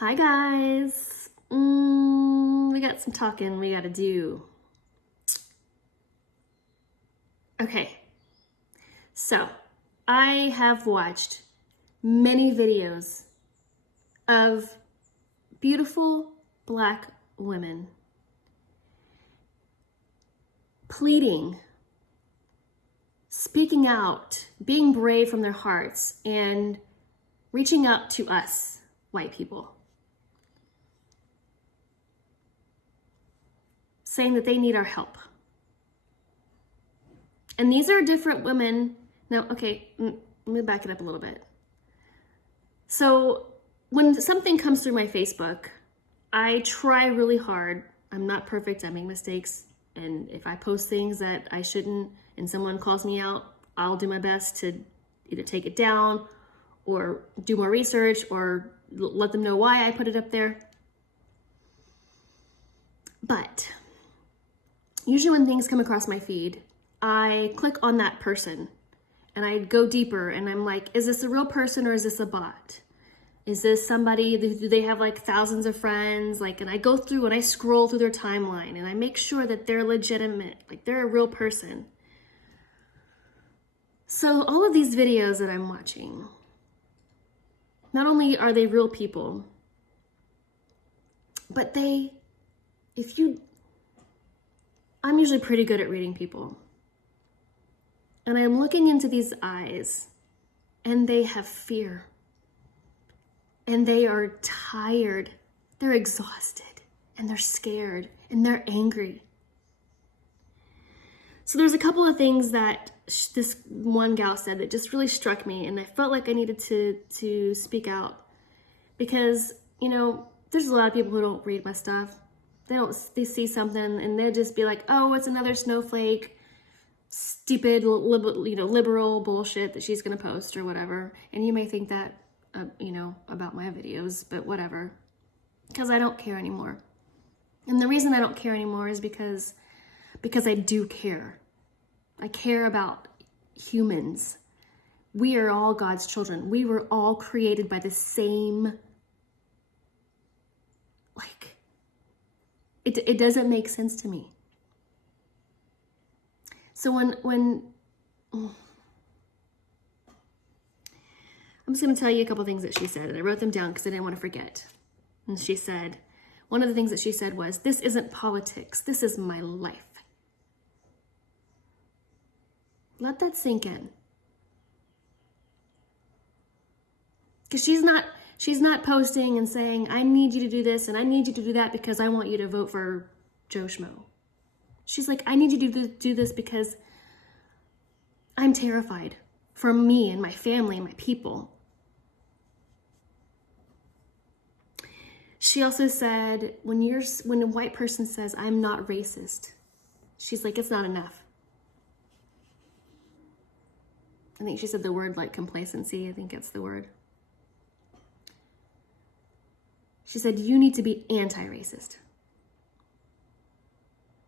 Hi guys. We got some talking we gotta do. Okay, so I have watched many videos of beautiful Black women pleading, speaking out, being brave from their hearts, and reaching out to us, white people, saying that they need our help. And these are different women. Now, okay, let me back it up a little bit. So when something comes through my Facebook, I try really hard. I'm not perfect, I make mistakes. And if I post things that I shouldn't and someone calls me out, I'll do my best to either take it down or do more research or let them know why I put it up there. But usually when things come across my feed, I click on that person and I go deeper and I'm like, is this a real person or is this a bot? Is this somebody, do they have like thousands of friends? And I go through and I scroll through their timeline and I make sure that they're legitimate, like they're a real person. So all of these videos that I'm watching, not only are they real people, but I'm usually pretty good at reading people. And I'm looking into these eyes and they have fear. And they are tired, they're exhausted, and they're scared, and they're angry. So there's a couple of things that this one gal said that just really struck me, and I felt like I needed to speak out. Because, there's a lot of people who don't read my stuff. They see something, and they'll just be like, oh, it's another snowflake, stupid, liberal bullshit that she's gonna post or whatever. And you may think that, about my videos, but whatever, because I don't care anymore. And the reason I don't care anymore is because I do care. I care about humans. We are all God's children. We were all created by the same, it doesn't make sense to me. So when I'm just going to tell you a couple things that she said, and I wrote them down because I didn't want to forget. And she said, one of the things that she said was, this isn't politics, this is my life. Let that sink in. Because she's not posting and saying, I need you to do this and I need you to do that because I want you to vote for Joe Schmo. She's like, I need you to do this because I'm terrified for me and my family and my people. She also said, when a white person says, I'm not racist, she's like, it's not enough. I think she said the word complacency. I think that's the word. She said, you need to be anti-racist.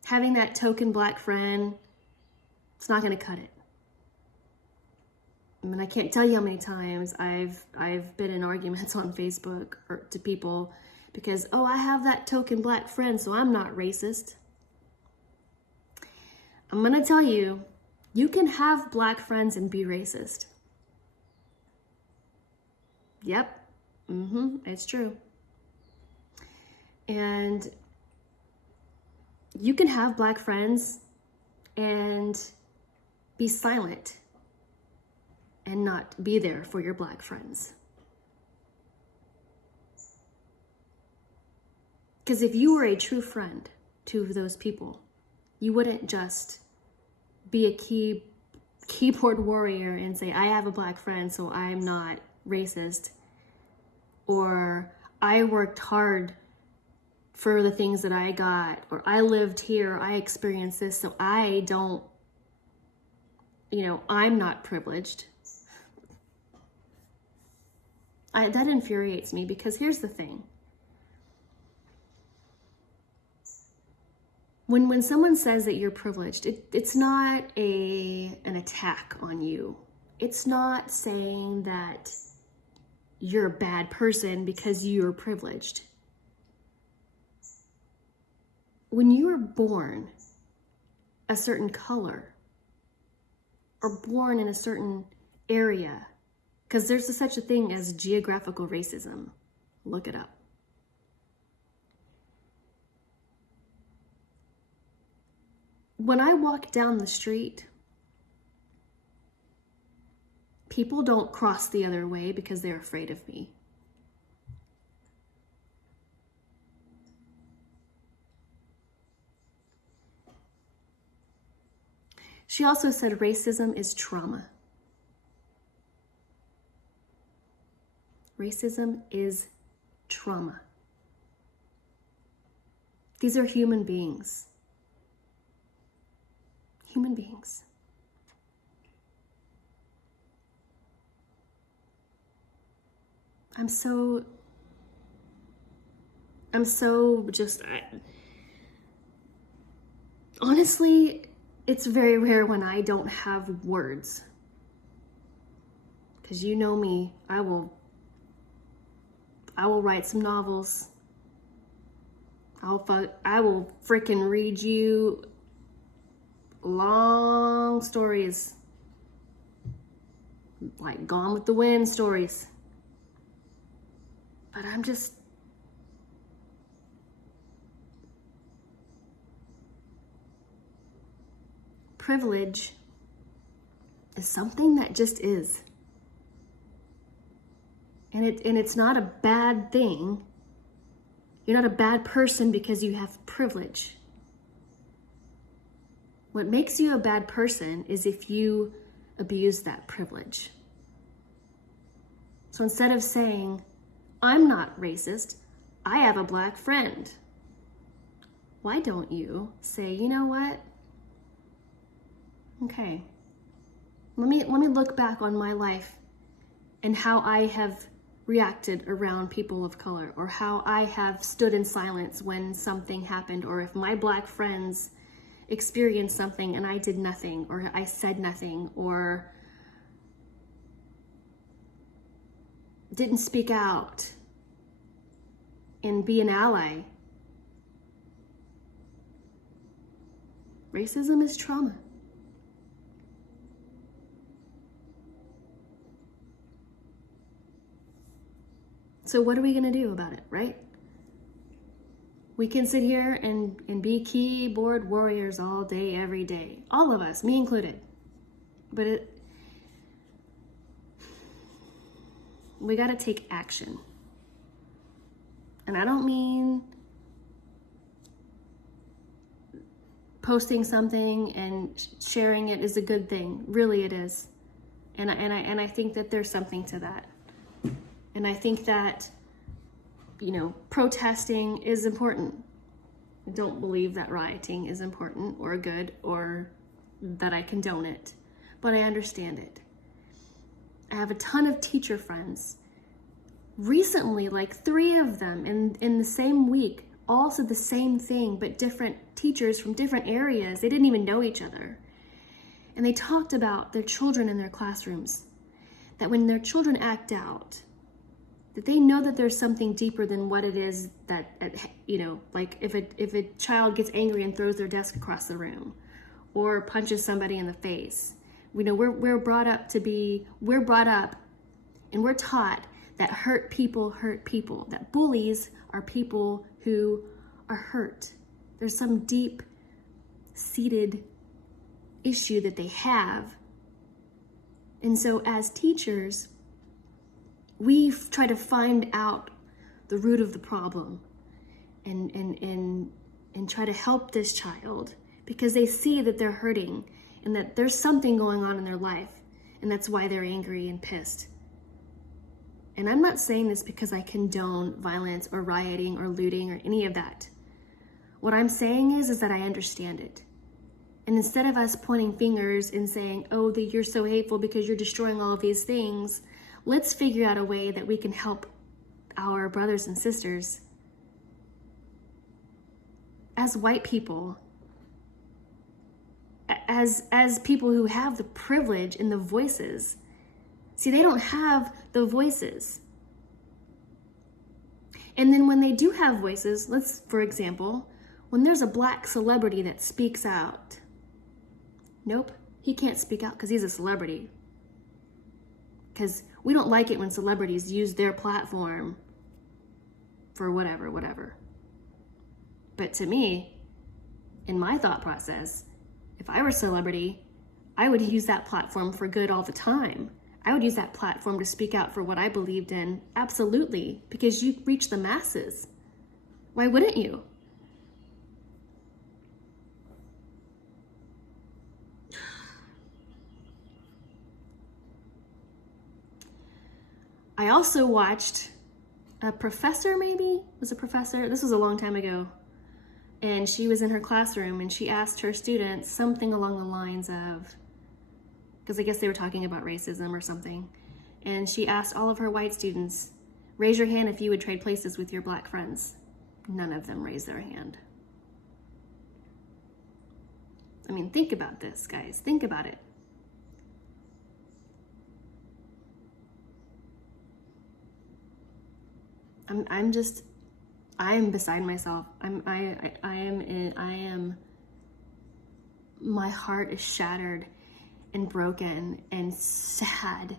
Having that token Black friend, it's not going to cut it. I mean, I can't tell you how many times I've been in arguments on Facebook or to people because, oh, I have that token Black friend, so I'm not racist. I'm going to tell you, you can have Black friends and be racist. Yep. It's true. And you can have Black friends and be silent and not be there for your Black friends. Because if you were a true friend to those people, you wouldn't just be a keyboard warrior and say, I have a Black friend, so I'm not racist. Or I worked hard for the things that I got, or I lived here, I experienced this, so I don't, I'm not privileged. That infuriates me because here's the thing. When someone says that you're privileged, it's not an attack on you. It's not saying that, you're a bad person because you're privileged. When you were born a certain color or born in a certain area, because there's such a thing as geographical racism. Look it up. When I walk down the street, people don't cross the other way because they're afraid of me. She also said racism is trauma. Racism is trauma. These are human beings. Human beings. I'm so just, honestly, it's very rare when I don't have words. Because you know me, I will write some novels. I will freaking read you long stories. Like Gone with the Wind stories. But I'm just, privilege is something that just is. And it's not a bad thing. You're not a bad person because you have privilege. What makes you a bad person is if you abuse that privilege. So instead of saying, I'm not racist, I have a black friend, why don't you say, you know what? Okay, let me look back on my life and how I have reacted around people of color, or how I have stood in silence when something happened, or if my black friends experienced something and I did nothing, or I said nothing, or didn't speak out and be an ally. Racism is trauma. So what are we gonna do about it, right? We can sit here and be keyboard warriors all day, every day. All of us, me included. But we gotta take action. And I don't mean posting something and sharing it is a good thing. Really it is. And I think that there's something to that. And I think that, protesting is important. I don't believe that rioting is important or good or that I condone it, but I understand it. I have a ton of teacher friends. Recently, like 3 of them in the same week, all said the same thing, but different teachers from different areas. They didn't even know each other. And they talked about their children in their classrooms, that when their children act out, that they know that there's something deeper than what it is that, like if a child gets angry and throws their desk across the room or punches somebody in the face. We're brought up and we're taught that hurt people, that bullies are people who are hurt. There's some deep-seated issue that they have. And so as teachers, we try to find out the root of the problem and try to help this child because they see that they're hurting and that there's something going on in their life, and that's why they're angry and pissed. And I'm not saying this because I condone violence or rioting or looting or any of that. What I'm saying is that I understand it. And instead of us pointing fingers and saying, oh, that you're so hateful because you're destroying all of these things, let's figure out a way that we can help our brothers and sisters. As white people, as people who have the privilege and the voices. See, they don't have the voices. And then when they do have voices, for example, when there's a black celebrity that speaks out, nope, he can't speak out because he's a celebrity. Because we don't like it when celebrities use their platform for whatever. But to me, in my thought process, if I were a celebrity, I would use that platform for good all the time. I would use that platform to speak out for what I believed in, absolutely, because you reach the masses. Why wouldn't you? I also watched a professor, this was a long time ago, and she was in her classroom and she asked her students something along the lines of, because I guess they were talking about racism or something, and she asked all of her white students, raise your hand if you would trade places with your black friends. None of them raised their hand. I mean, think about this, guys. Think about it. I am beside myself. My heart is shattered and broken and sad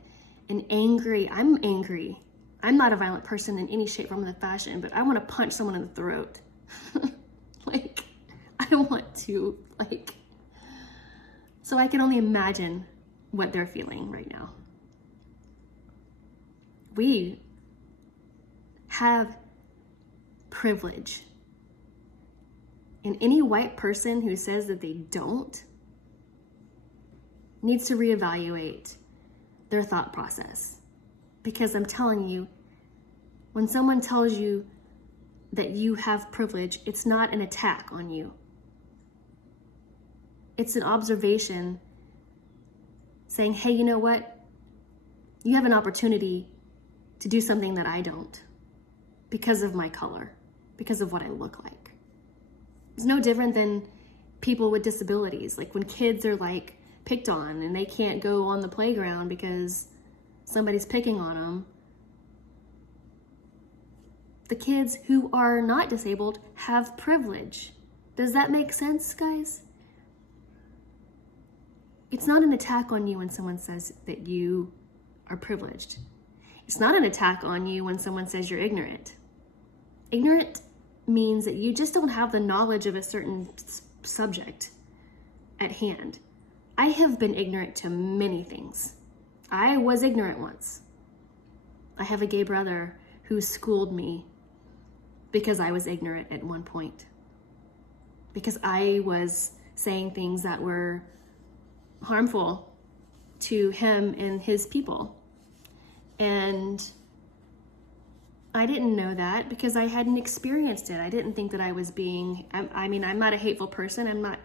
and angry. I'm angry. I'm not a violent person in any shape, form, or fashion, but I want to punch someone in the throat. I want to, so I can only imagine what they're feeling right now. We have privilege. And any white person who says that they don't needs to reevaluate their thought process. Because I'm telling you, when someone tells you that you have privilege, it's not an attack on you. It's an observation saying, hey, you know what? You have an opportunity to do something that I don't because of my color, because of what I look like. It's no different than people with disabilities. Like when kids are picked on and they can't go on the playground because somebody's picking on them. The kids who are not disabled have privilege. Does that make sense, guys? It's not an attack on you when someone says that you are privileged. It's not an attack on you when someone says you're ignorant. Ignorant means that you just don't have the knowledge of a certain subject at hand. I have been ignorant to many things. I was ignorant once. I have a gay brother who schooled me because I was ignorant at one point. Because I was saying things that were harmful to him and his people. And I didn't know that because I hadn't experienced it. I didn't think that I was I'm not a hateful person. I'm not,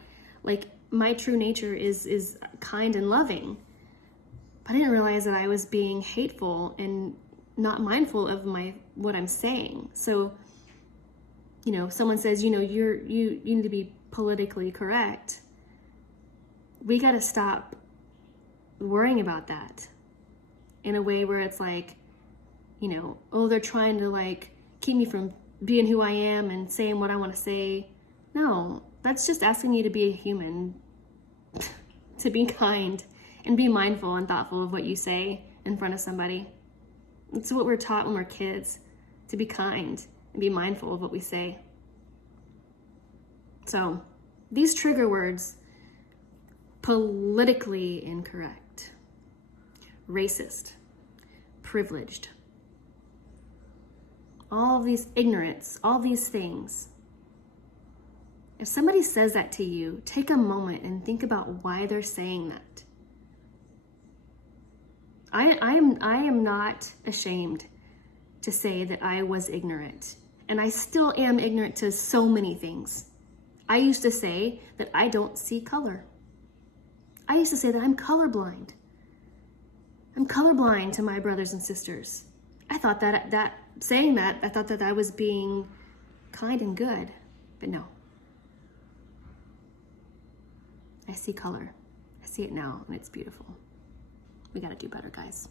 my true nature is kind and loving. But I didn't realize that I was being hateful and not mindful of what I'm saying. So, someone says, you need to be politically correct. We got to stop worrying about that in a way where it's they're trying to keep me from being who I am and saying what I want to say. No, that's just asking you to be a human, to be kind and be mindful and thoughtful of what you say in front of somebody. It's what we're taught when we're kids, to be kind and be mindful of what we say. So these trigger words, politically incorrect, racist, privileged, all of these ignorance, all these things. If somebody says that to you, take a moment and think about why they're saying that. I am not ashamed to say that I was ignorant, and I still am ignorant to so many things. I used to say that I don't see color. I used to say that I'm colorblind. I'm colorblind to my brothers and sisters. I thought that I thought that I was being kind and good, but no. I see color. I see it now, and it's beautiful. We got to do better, guys.